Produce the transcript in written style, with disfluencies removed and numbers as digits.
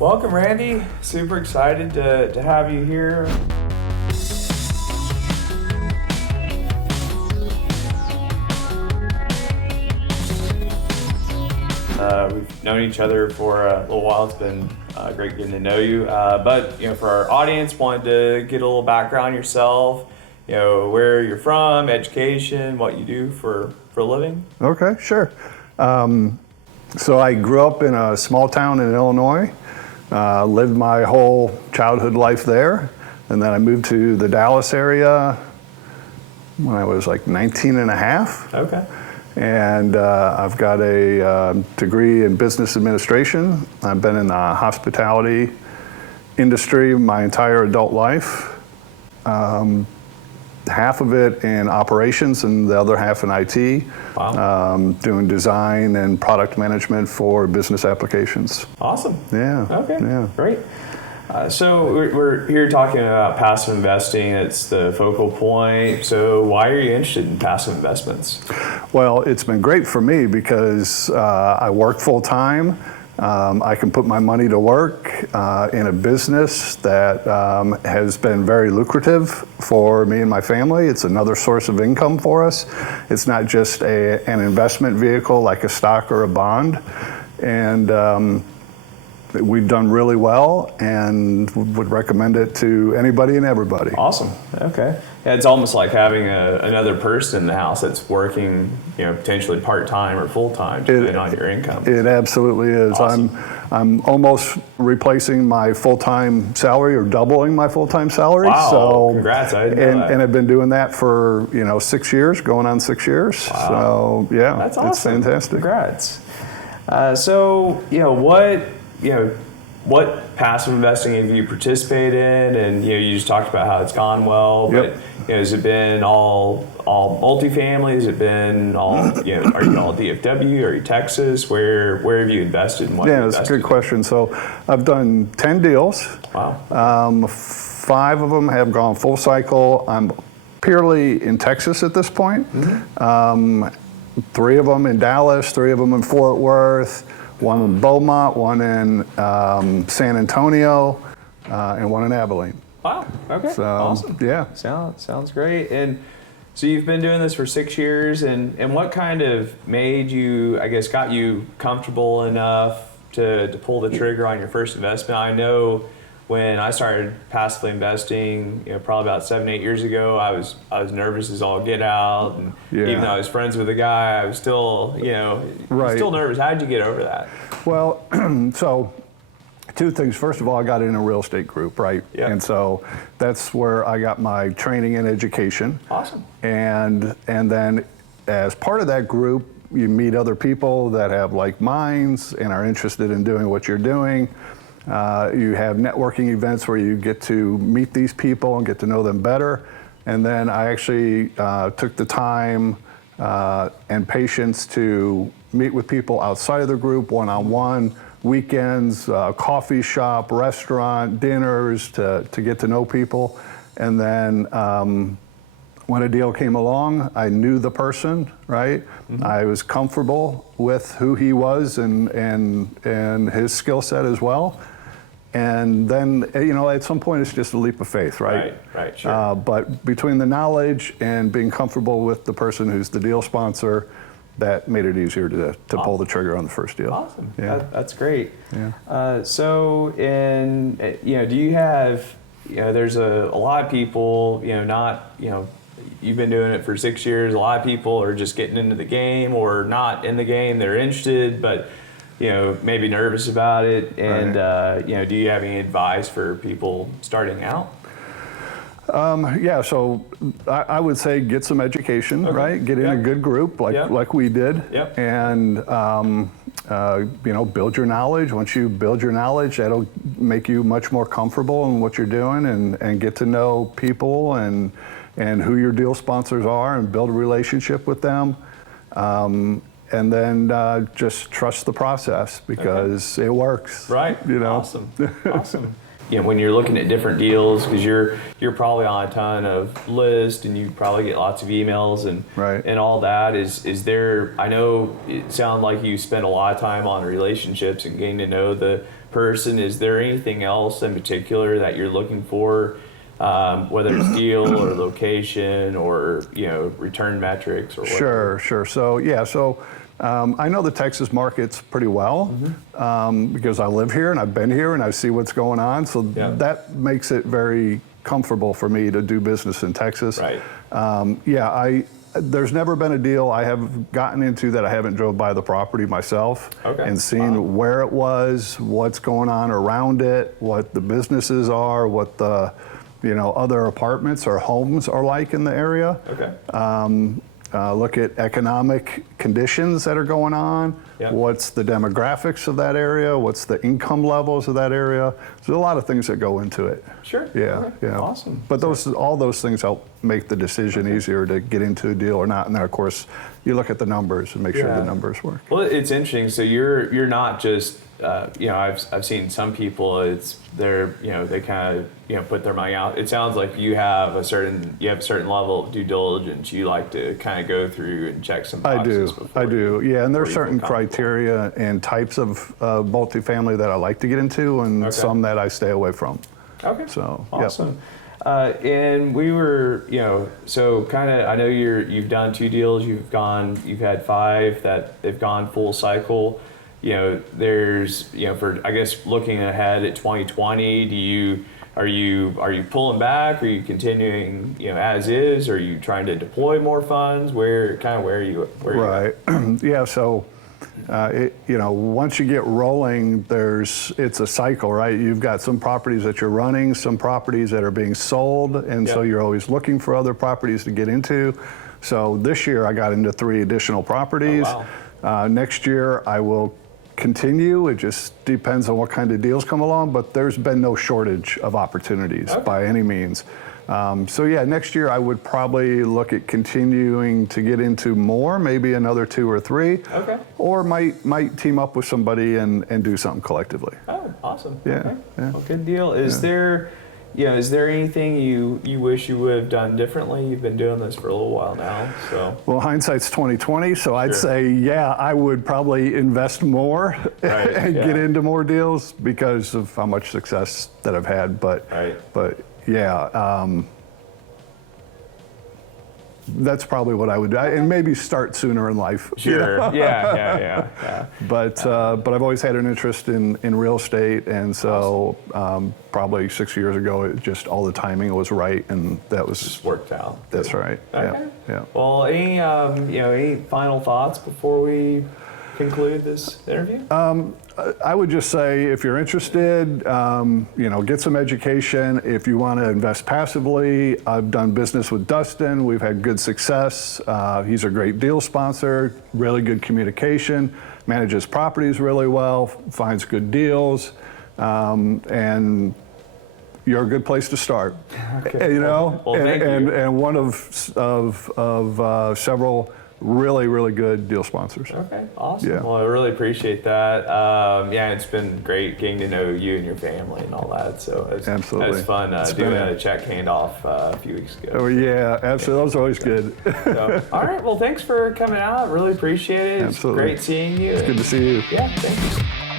Welcome, Randy. Super excited to have you here. We've known each other for a little while. It's been great getting to know you. But for our audience, wanted to get a little background on yourself. Where you're from, education, what you do for a living. Okay, sure. So I grew up in a small town in Illinois. Lived my whole childhood life there, and then I moved to the Dallas area when I was like 19 and a half. Okay. And I've got a degree in business administration. I've been in the hospitality industry my entire adult life. Half of it in operations and the other half in IT. Wow. Doing design and product management for business applications. Awesome. Yeah. Okay. Yeah. Great. So we're here talking about passive investing. It's the focal point. So why are you interested in passive investments? Well, it's been great for me because I work full time. I can put my money to work in a business that has been very lucrative for me and my family. It's another source of income for us. It's not just an investment vehicle like a stock or a bond. And we've done really well and would recommend it to anybody and everybody. Awesome. Okay. Yeah, it's almost like having another person in the house that's working, potentially part-time or full-time, depending on your income. It absolutely is. Awesome. I'm almost replacing my full-time salary or doubling my full-time salary. Wow. So, congrats. I didn't know that. And I've been doing that for 6 years, going on 6 years. Wow. So yeah, That's awesome. It's fantastic. Congrats. What passive investing have you participated in? And you just talked about how it's gone well, but has it been all multifamily? Has it been all are you all DFW? Are you Texas? Where have you invested? And what Yeah, that's a good question. So I've done 10 deals. Wow. 5 of them have gone full cycle. I'm purely in Texas at this point. Mm-hmm. 3 of them in Dallas, 3 of them in Fort Worth, 1 in Beaumont, 1 in San Antonio, and 1 in Abilene. Wow. Okay. So, awesome. Yeah. Sounds great. And so you've been doing this for 6 years, and what kind of made you, I guess, got you comfortable enough to pull the trigger on your first investment? I know when I started passively investing, probably about 7-8 years ago, I was nervous as all get out, and even though I was friends with the guy, I was still, still nervous. How did you get over that? Well, so 2 things. First of all, I got in a real estate group, right? Yep. And so that's where I got my training and education. Awesome. And then as part of that group, you meet other people that have like minds and are interested in doing what you're doing. You have networking events where you get to meet these people and get to know them better. And then I actually took the time and patience to meet with people outside of the group, one-on-one, weekends, coffee shop, restaurant, dinners, to get to know people. And then when a deal came along, I knew the person, right? Mm-hmm. I was comfortable with who he was and his skill set as well. And then, at some point it's just a leap of faith, right? Right, sure. But between the knowledge and being comfortable with the person who's the deal sponsor, that made it easier to pull the trigger on the first deal. Awesome. Yeah. That's great. Yeah. Do you have, there's a lot of people, you've been doing it for 6 years. A lot of people are just getting into the game or not in the game. They're interested, but maybe nervous about it. And, right. Do you have any advice for people starting out? So I would say get some education, Okay. right? Get in a good group like we did. Yep. And, build your knowledge. Once you build your knowledge, that'll make you much more comfortable in what you're doing and get to know people and who your deal sponsors are and build a relationship with them. And then just trust the process because it works. Right. Awesome. Awesome. When you're looking at different deals, because you're probably on a ton of lists and you probably get lots of emails and all that. Is there? I know it sounded like you spend a lot of time on relationships and getting to know the person, is there anything else in particular that you're looking for, whether it's deal or location or, you know, return metrics or whatever? Sure. I know the Texas markets pretty well because I live here and I've been here and I see what's going on. So that makes it very comfortable for me to do business in Texas. Right. There's never been a deal I have gotten into that I haven't drove by the property myself and seen where it was, what's going on around it, what the businesses are, what the other apartments or homes are like in the area. Look at economic conditions that are going on. What's the demographics of that area? What's the income levels of that area? There's a lot of things that go into it. Sure. Yeah. Awesome. But all those things help make the decision easier to get into a deal or not. And then of course you look at the numbers and make sure the numbers work. Well, it's interesting. So you're not just I've seen some people. They kind of put their money out. It sounds like you have a certain level of due diligence. You like to kind of go through and check some boxes. I do. Yeah, and there's certain criteria and types of multifamily that I like to get into, and some that I stay away from. Okay. So awesome. And we were, so kind of, I know you've done 2 deals. You've had 5 that they've gone full cycle. There's, for, I guess, looking ahead at 2020, are you pulling back? Are you continuing, as is? Are you trying to deploy more funds? Where are you? Right. Yeah. So, once you get rolling, it's a cycle, right? You've got some properties that you're running, some properties that are being sold, and so you're always looking for other properties to get into. So this year I got into 3 additional properties. Oh, wow. Next year I will continue. It just depends on what kind of deals come along, but there's been no shortage of opportunities by any means. Next year I would probably look at continuing to get into more, maybe another 2 or 3. Okay. Or might team up with somebody and do something collectively. Oh, awesome. Yeah. Okay. Yeah. Well, good deal. Is there anything you wish you would have done differently? You've been doing this for a little while now, so. Well, hindsight's 20/20, so I'd say, I would probably invest more and get into more deals because of how much success that I've had. But that's probably what I would do, and maybe start sooner in life. Sure. Yeah. But I've always had an interest in real estate, and so probably 6 years ago, all the timing was right, and that was just worked out. That's right. Okay. Yeah. Well, any final thoughts before we conclude this interview? I would just say, if you're interested, get some education. If you want to invest passively, I've done business with Dustin. We've had good success. He's a great deal sponsor, really good communication, manages properties really well, finds good deals, and you're a good place to start. Okay. Well, thank you. And one of several really good deal sponsors. Okay, awesome. Yeah. Well, I really appreciate that. It's been great getting to know you and your family and all that. So absolutely, it was fun doing a check handoff a few weeks ago. Oh yeah, absolutely. That was always good. So, all right. Well, thanks for coming out. Really appreciate it. Absolutely. It's great seeing you. It's good to see you. Yeah. Thank you.